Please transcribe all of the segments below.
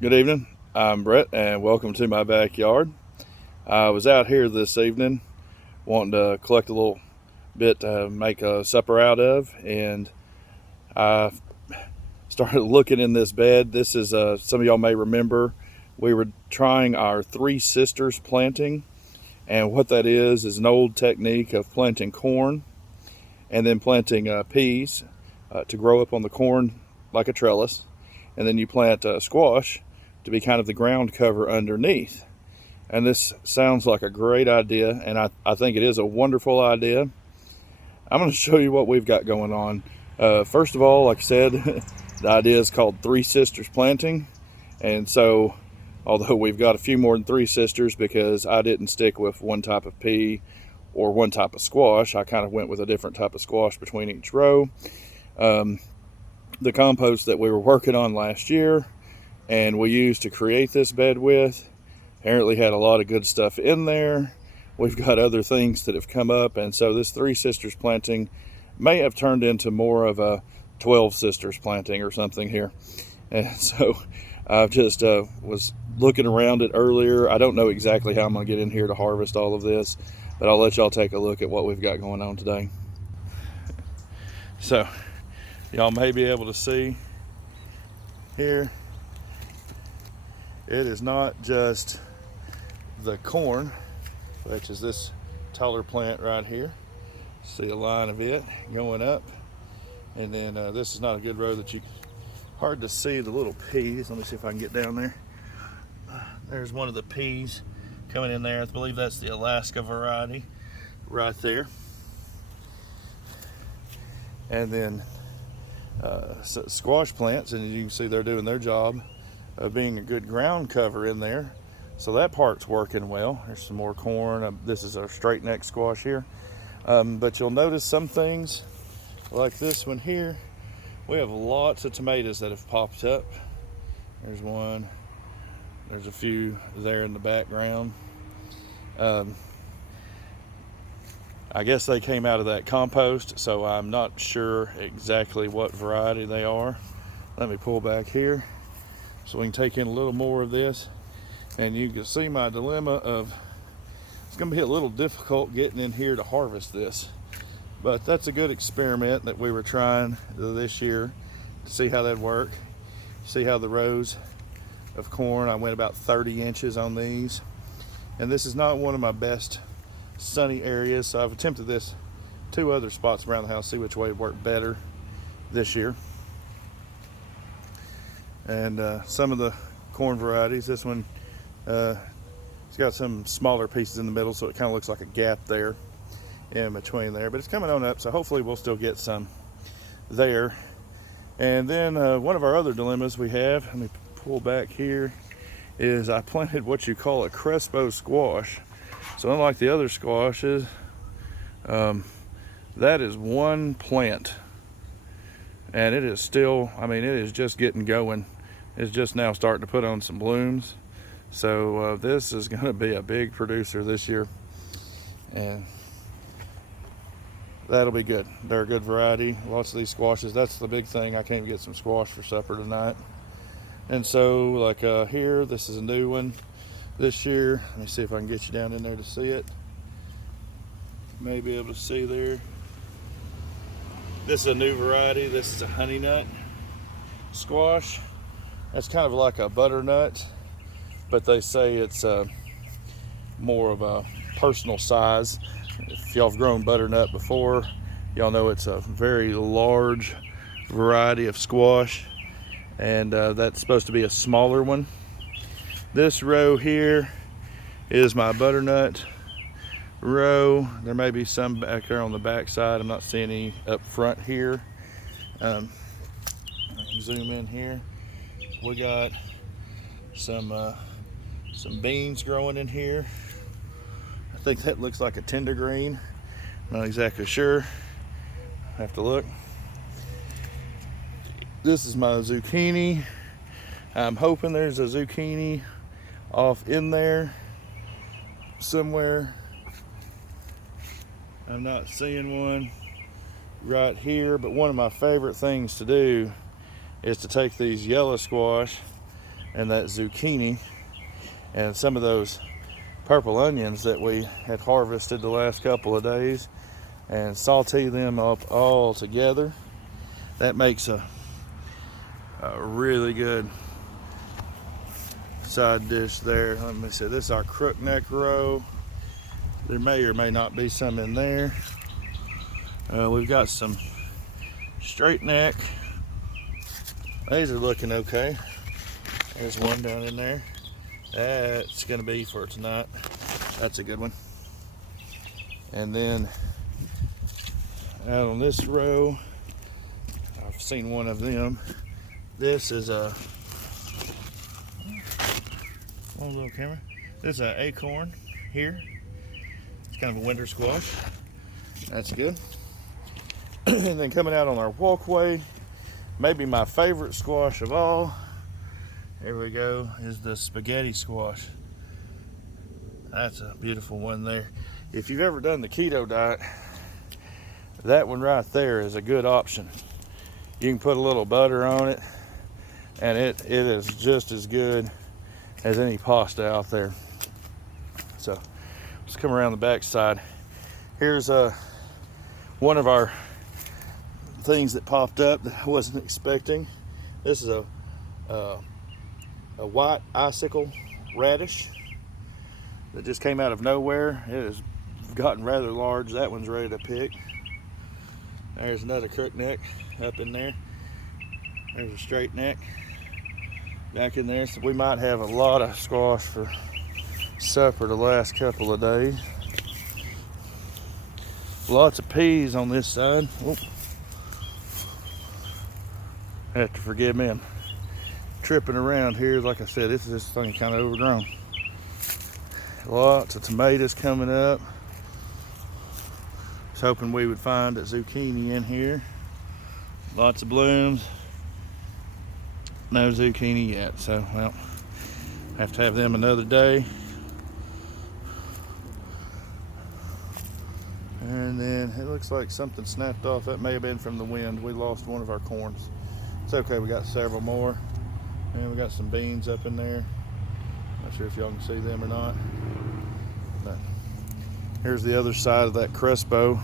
Good evening. I'm Brett, and welcome to my backyard. I was out here this evening wanting to collect a little bit to make a supper out of, and I started looking in this bed. This is some of y'all may remember we were trying our Three Sisters planting, and what that is an old technique of planting corn and then planting peas to grow up on the corn like a trellis, and then you plant squash to be kind of the ground cover underneath. And this sounds like a great idea, and I think it is a wonderful idea. I'm going to show you what we've got going on. First of all, like I said, the idea is called Three Sisters Planting. And so, although we've got a few more than three sisters because I didn't stick with one type of pea or one type of squash, I kind of went with a different type of squash between each row. Um, the compost that we were working on last year and we used to create this bed with apparently had a lot of good stuff in there. We've got other things that have come up, and so this Three Sisters planting may have turned into more of a 12 Sisters planting or something here. And so I just was looking around it earlier. I don't know exactly how I'm going to get in here to harvest all of this, but I'll let y'all take a look at what we've got going on today. So y'all may be able to see here, it is not just the corn, which is this taller plant right here. See a line of it going up, and then this is not a good row that you hard to see the little peas. Let me see if I can get down there. There's one of the peas coming in there. I believe that's the Alaska variety right there. And then squash plants, and you can see they're doing their job of being a good ground cover in there. So that part's working well. There's some more corn. This is our straight neck squash here. But you'll notice some things like this one here. We have lots of tomatoes that have popped up. There's one. There's a few there in the background. I guess they came out of that compost, so I'm not sure exactly what variety they are. Let me pull back here so we can take in a little more of this. And you can see my dilemma of it's going to be a little difficult getting in here to harvest this. But that's a good experiment that we were trying this year to see how that'd work. See how the rows of corn, I went about 30 inches on these. And this is not one of my best sunny areas, so I've attempted this two other spots around the house, see which way would work better this year. And some of the corn varieties, this one, it's got some smaller pieces in the middle, so it kind of looks like a gap there in between there, but it's coming on up, so hopefully we'll still get some there. And then one of our other dilemmas we have, let me pull back here, is I planted what you call a Crespo squash. So unlike the other squashes, that is one plant, and it is still, I mean, it is just getting going. It's just now starting to put on some blooms. So this is going to be a big producer this year, and that'll be good. They're a good variety. Lots of these squashes. That's the big thing. I can't even get some squash for supper tonight. And so, like here, this is a new one this year. Let me see if I can get you down in there to see it. You may be able to see there. This is a new variety. This is a honey nut squash. That's kind of like a butternut, but they say it's more of a personal size. If y'all have grown butternut before, y'all know it's a very large variety of squash, and that's supposed to be a smaller one. This row here is my butternut row. There may be some back there on the back side. I'm not seeing any up front here. I can zoom in here. We got some beans growing in here. I think that looks like a tender green. Not exactly sure. Have to look. This is my zucchini. I'm hoping there's a zucchini off in there somewhere. I'm not seeing one right here, but one of my favorite things to do is to take these yellow squash and that zucchini and some of those purple onions that we had harvested the last couple of days and saute them up all together. That makes a really good side dish there. Let me see, this is our crook neck roe. There may or may not be some in there. We've got some straight neck. These are looking okay. There's one down in there. That's gonna be for tonight. That's a good one. And then out on this row, I've seen one of them. This is a one little camera. This is an acorn here. It's kind of a winter squash. That's good. And then coming out on our walkway, maybe my favorite squash of all, here we go, is the spaghetti squash. That's a beautiful one there. If you've ever done the keto diet, that one right there is a good option. You can put a little butter on it, and it is just as good as any pasta out there. So let's come around the back side. Here's one of our things that popped up that I wasn't expecting. This is a white icicle radish that just came out of nowhere. It has gotten rather large. That one's ready to pick. There's another crook neck up in there. There's a straight neck back in there. So we might have a lot of squash for supper the last couple of days. Lots of peas on this side. Oop. Have to forgive me, I'm tripping around here. Like I said, this thing kind of overgrown. Lots of tomatoes coming up. Was hoping we would find a zucchini in here. Lots of blooms. No zucchini yet, so well, have to have them another day. And then it looks like something snapped off. That may have been from the wind. We lost one of our corns. It's okay, we got several more. And we got some beans up in there. Not sure if y'all can see them or not. But here's the other side of that crespo.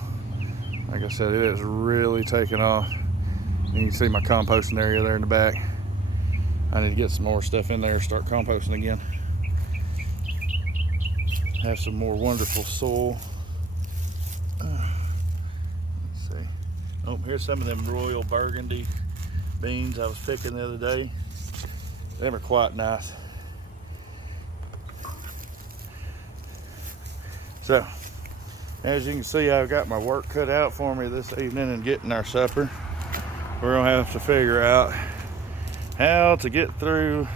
Like I said, it has really taken off. And you can see my composting area there in the back. I need to get some more stuff in there and start composting again. Have some more wonderful soil. Let's see. Oh, here's some of them Royal Burgundy beans I was picking the other day. Them are quite nice. So, as you can see, I've got my work cut out for me this evening in getting our supper. We're gonna have to figure out how to get through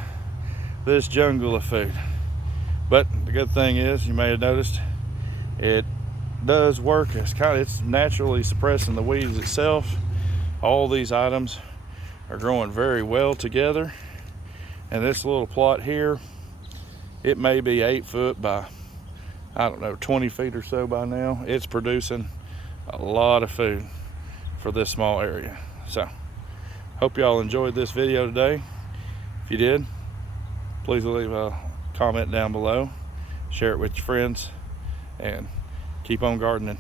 this jungle of food. But the good thing is, you may have noticed, it does work. It's naturally suppressing the weeds itself. All these items are growing very well together. And this little plot here, it may be 8 foot by, I don't know, 20 feet or so by now. It's producing a lot of food for this small area. So, hope y'all enjoyed this video today. If you did, please leave a comment down below. Share it with your friends and keep on gardening.